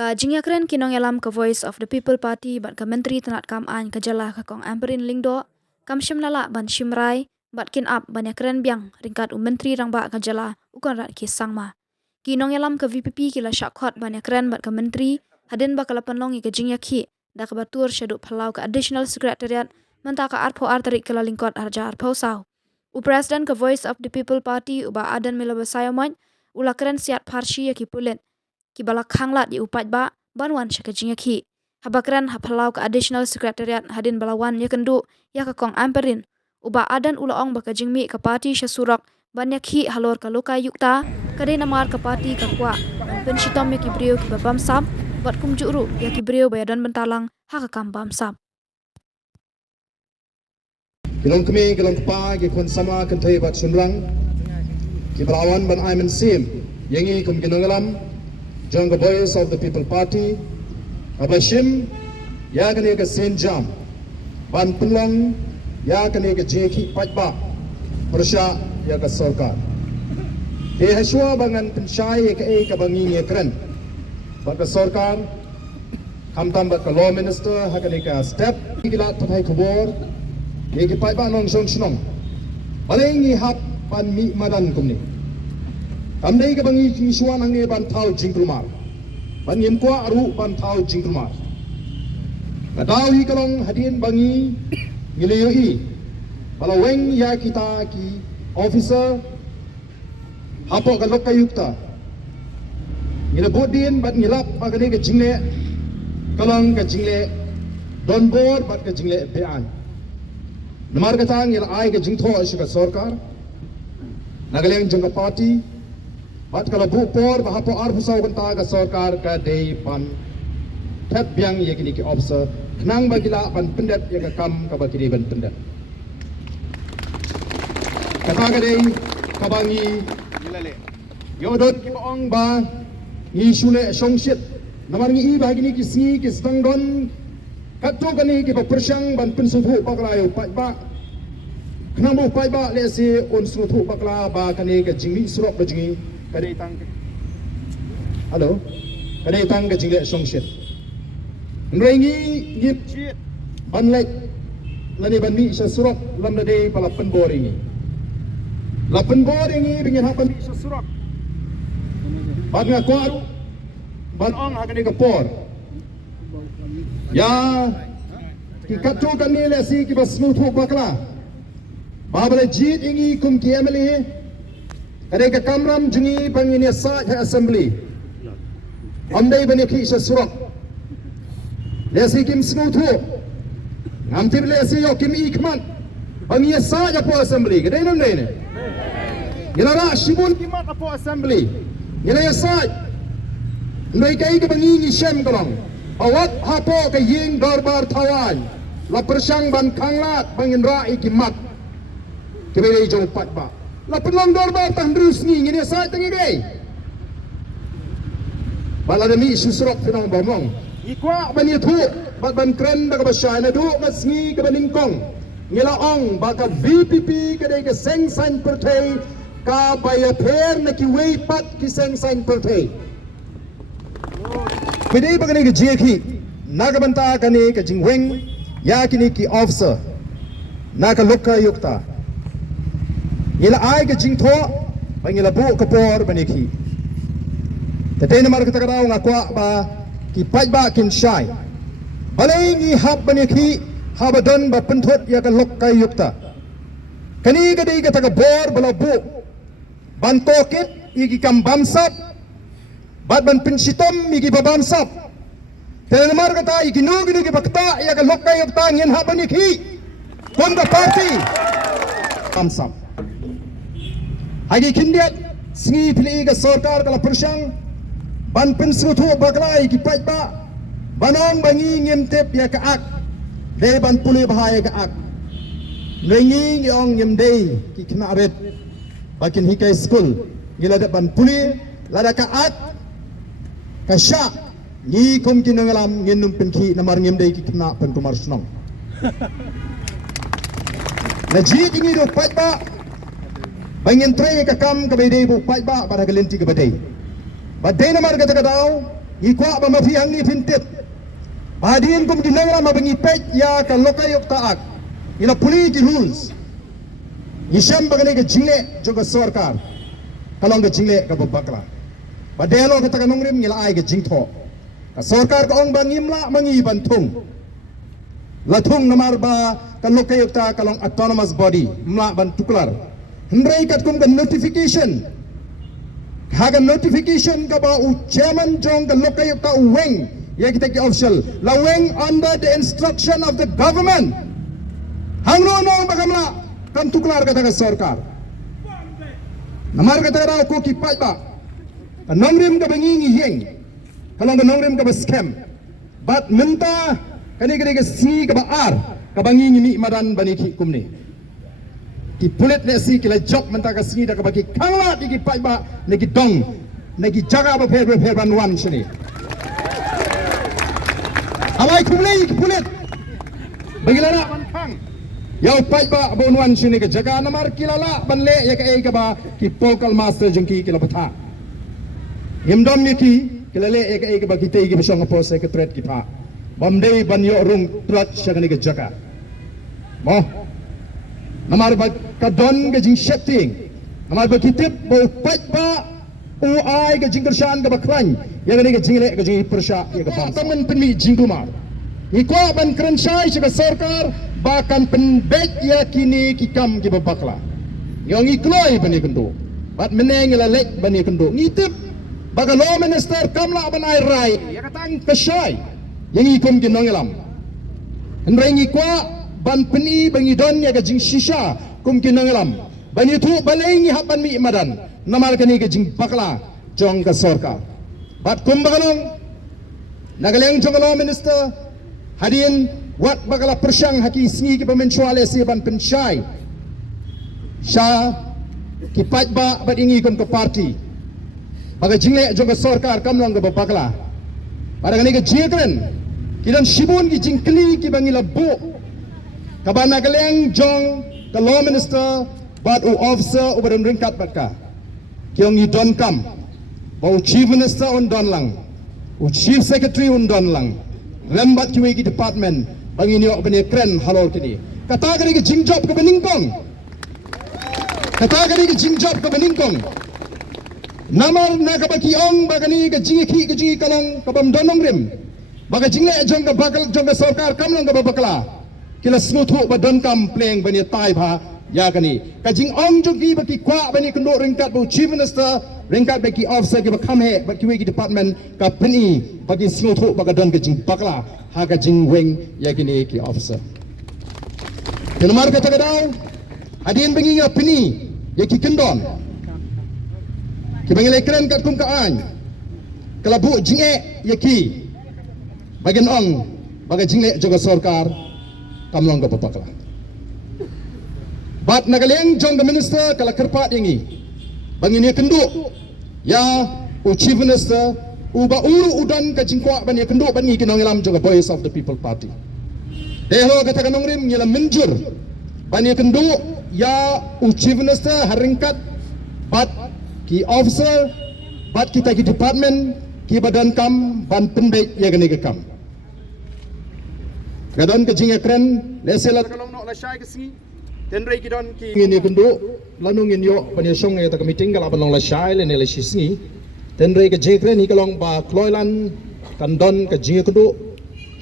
Ka jingyakren kinong elam ka Voice of the People Party bat ka menteri tanat kam an ka jala ka kong amperin lingdo kam shimnala ban shimrai bat kin up ban yakren biang ringkat menteri rang ba ka jala ukon rat ki sangma kinong elam ka VPP kila shakhot ban yakren bat ka menteri hadin ba kala panlong ka jingyakhi da ka batur shadu phalau ka additional secretariat menta ka arpho artarik kala lingkot arja arpho saw President ka Voice of the People Party uba adan milabasayamon ulakren siat parshi ki pulen ki balak khanglat di upat ba banwan syakajingya ki habakran hapalau ka additional secretariat hadin balawan ya kendu ya ka kong amperin uba adan ulaong baka jingmi ka parti syasurak banyak hi halor ka luka yukta kade namar ka parti ka kwa penshitom ya ki brio ki babam sam bat kumjuru ya ki brio bayadan bentalang ha ka kam bam sam Kilong kami kilong pa ki kon sama kan tay bat sunrang ki balawan ban aiman sim yangi kum kinongalam Jong the Voice of the People Party, Abashim, Yaganega Saint Jam, Ban Pulang, Yaganega Jeki Patba, Prasha Yaga Sorkar. Te Hashua Bangan Pinshai Eka Bangi Yakren, but the Sorkar, Kamtam but the Law Minister, Haganega Step, Igilat Patai Kabor, Yaki Patba Nong Shong Shnong, Balengi Hap Ban Mi Madan Kumni. Amdai ka bangi misuan ang ban tau jingkrumar. Ban yem kwa aru ban tau jingkrumar. Kadaw hi kalong hadin bangi ngiliyoi. Palaweng ya kita ki officer hapo kalok kayukta. Ngilabot din bat ngilap pagani ka jingle kalong ka jingle don board bat ka jingle pean. Namar kata ngil ay ka jingtho asya ka sarkar. Nagaleng jangka party Bat kalau bupor bahapo arfusaw kanta ka sarkar ka day pan thet biang ye kini ki officer kenang bagila pan pendet ye ka kam ka bakiri ban pendet kata ka day kabangi gilale yodot ki baong ba ni shule songshit namar ngi ba kini ki si ki stangdon katto kani ki persyang ban pensuthu paklayo pa kenang bu pa le si on suthu pakla ba kani ka jingmi surok ba jingi Kadai tang, halo, kadai tang ke jingle songshit. Nrengi ngip shit, banlek, lani banmi sa surok lam na day palapan boringi. Lapan boringi bingin hapan mi sa surok. Bag nga kwaru, banong hakan ka por. Ya, kikatu kanila si kibasmutu bakla. Babala jit ingi kum kiemeli. Kadai ka kamram jungi pangini sa assembly. Amdai bani ki sa surok. Lesi kim smutu. Ngamtir lesi yo kim ikman. Pangi sa ja po assembly. Kadai nam ne. Gilara shibun kimat po assembly. Gilaya sa. Ndai kai ka bangi ni shem kalong. Awat hapo ka ying darbar tawan. La persyang ban kanglat bangin rai kimat. Kibelai jong pat ba. La penong dorba tandrus ni ngini sa tangi gay. Bala demi susrok pinong bomong. Ikwa bani thu bat ban kren da ka basya na du masngi ka baningkong. Ngilaong baka VPP ka day ka seng sign pertay ka bayaper na ki way pat ki seng sign pertay. Pwede ba kani ka jeki nagabanta kani ka jingweng ya kini ki officer nakalukka yukta. Ngila ay ka jingtho, pangila bu kapor baniki. Tatay namar kita karaw nga kwa ba kipay ba kinsyay. Balay ni hab baniki habadon ba pentot ya ka lokkay yukta. Kani ka di ka tagabor bala bu. Bantokit igi kam bamsap. Bat ban pensitom igi babamsap. Tatay namar kata igi nugin igi bakta ya ka lokkay yukta ngin hab baniki. Konda party. Bamsap. Hagi kindiat singi pili ka sarkar kala persyang ban pensuthu baklai ki pajba banong bangi ngimtep ya ka ak de ban puli bahaya ka ak nengi yong ngimdei ki kena abet bakin hikai school gila da ban puli lada ka ak ka sya ni kum kinangalam nginum penki namar ngimdei ki kena pen kumar snong naji tingi do pajba Bangin tray ka kam ka bede bu pai ba para galinti ka badai. Badai na marga ta daw ikwa ba mafiang ni pintip badin kum dinangra mabangi pet ya ka lokayok taak ila puli ki rules isham bagane ke jingle jo ka sarkar kalong ke jingle ka babakla badelo ka takanongrim ngila ai ke jingtho ka sarkar ka ong bangimla mangi bantung latung namar ba ka lokayok ta kalong autonomous body mla ban tuklar hendrai kat kum ka notification haga notification ka ba u chairman jong ka lokayok ta weng ya kita ki official la weng under the instruction of the government hangno no bagamla kam tuklar kata ka sarkar namar kata ra ko ki pai ba kanongrim ka bangi yeng kalong kanongrim ka ba scam bat minta kani kani ka si ka ba ar ka bangi ni madan bani ki kumni ki pulit ne si kila job menta ka si da ka bagi kangla di ki pai ba ne ki dong ne ki jaga ba pher ban wan sini alai kumlei ki pulit bagi lara ban khang yau pai ba bon wan sini ka jaga namar kilala ban le ya ka ei ka ba ki pokal master jengki kila batha himdom ni ki kila le ya ka ei ka ba ki tei ki besong po secretary ki pa bamdei ban yo rung trat shagani ka jaga mo namar ba kadon ga jing setting namar ba kitip bo pat ba u ai ga jing kershan ga baklan ya ga ni ga jing le ga jing persha ya ga bang tamen penmi jing kumar ni kwa ban krensai ga sarkar ba kan penbet ya kini kikam ki babakla yang ikloi bani kendo bat meneng la lek bani kendo ngitip ba ga law minister kamla ban ai rai ya ga tang kashai yang ikum kinongelam hendrai ngikwa ban peni bangi don ya gajing shisha kum kinangalam bani tu balai haban mi madan namal kani gajing bakla jong ka sarkar bat kum bagalong nagaleng jongalo minister hadin wat bagala persyang haki singi ki pemencuale si ban pensyai sha ki pat ba bat ingi kum ke parti baga jingle jong ka sarkar kamlong ka bakla pada kani gajing kidan shibun ki jingkli ki bangi labu kabana kaleng jong ka law minister bat u officer u badan ringkat batka kyong yi don kam ba u chief minister on don lang u chief secretary on don lang rembat ki wegi department bangi ni ok bani kren halol kini kata kani ki jing job ka beningkong kata kani ki jing job ka beningkong namal na ka baki ong bagani ka jing ki ka jing kalong ka bam donong rim baga jingle jong ka bakal jong ka sarkar kamlong ka babakla kila smutu badon kam pleng bani tai pha ya kani kajing ong jogi baki kwa bani kendo ringkat bu chief minister ringkat baki officer ki bakam he baki wegi department ka peni bagi smutu bagadon kajing bakla ha kajing weng ya kini ki officer kenamar kata kadau adin bangi ya peni ya ki kendon ki bangi lekren kat kum ka an kala bu jinge ya ki bagian ong baga jingle joga sarkar kamlong ka papakla bat nagaleng jong the minister kala kerpat ingi bangini kendu ya u chief minister u ba uru udan ka jingkwa bani kendu bani kinongilam jong voice of the people party dehlo kata kanongrim ngila menjur bani kendu ya u chief minister haringkat bat ki officer bat kita ki department ki badan kam ban pendek ya gani kam gadon ke jinge kren lesela kalong no la shai ke singi tenrei ki don ki ngini kendo lanu ngin yo pani song e ta meeting kala balong la shai le ne le singi tenrei ke jinge kren ni kalong ba kloilan kan don ke jinge kendo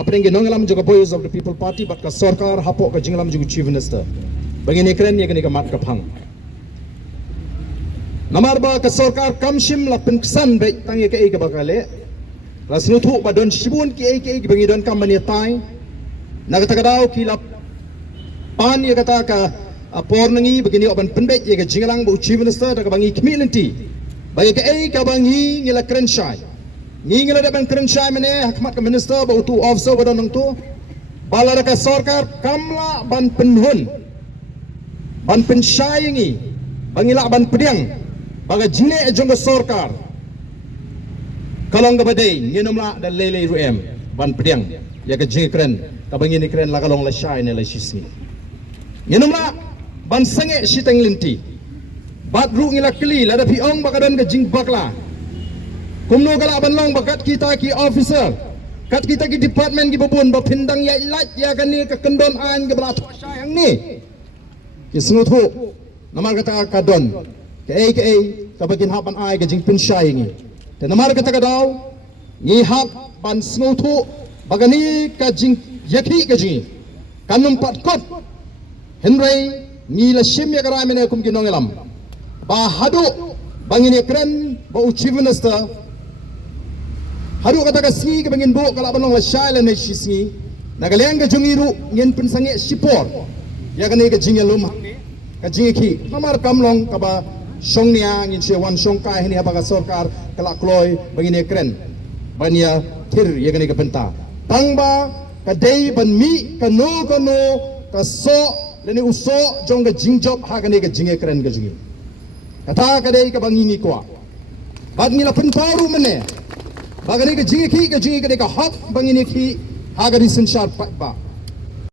apne ngi nongalam juga voice of the people party bat ka sarkar hapo ka jinglam juga chief minister bangini kren ye ka mat ka phang namar ba ka sarkar kamshim la pensan be tangi ke ka bakale rasnu thu ba don shibun ki bangi don kam mani tai nagtakadaw kilap pan ya kata ka pornangi begini oban pendek ya ka jingalang bu chief minister da bangi community bagi ka ka bangi ngila krenshai ngila da ban krenshai mene hakmat ka minister bu tu officer badon nang tu balara ka sarkar kamla ban penhun ban penshai ngi bangila ban pediang baga jine jong ka sarkar kalong ka badai nginomla da lele ruem ban pediang ya ka jingkren kabang ini keren la kalong la shai ne la shisni ngenum la ban sange shiteng linti bat ru ngila kli la da pi ong bakadan ka jing bakla kumno galak banlong bakat kita ki officer, kat kita ki department ki babun bapindang ya ilat ya kan ni ke kendon an ke belah tuasya yang ni. Ki sengutu namar kata kadon ke kabakin hapan ai ke jing pinsyai ngi. Dan namar kata kadau ni hap ban sengutu bagani ka jing yaki ke jing. Kanum pat kot Henry ni la shim ya garai mene kum kinong elam. Ba hadu bangini keren ba chief minister haru kata kasi ke bangin bo kala banong la shaila ne shisni nagaleng ke jungiru ngin pinsange sipor ya kane ke jingel lum ka jingki namar kamlong ka ba songnia ngin se wan song kai ni habaga sarkar kala kloy bangini keren bania thir ya kane ke penta tangba ka dei ban mi ka no ka so leni uso jong ke jingjob ha kane ke jinge keren ke jingi kata ka dei ka bangini kwa bad ni la pentaru mene bagani ke jingi ke ka hak bangini ki hagari sanshar pa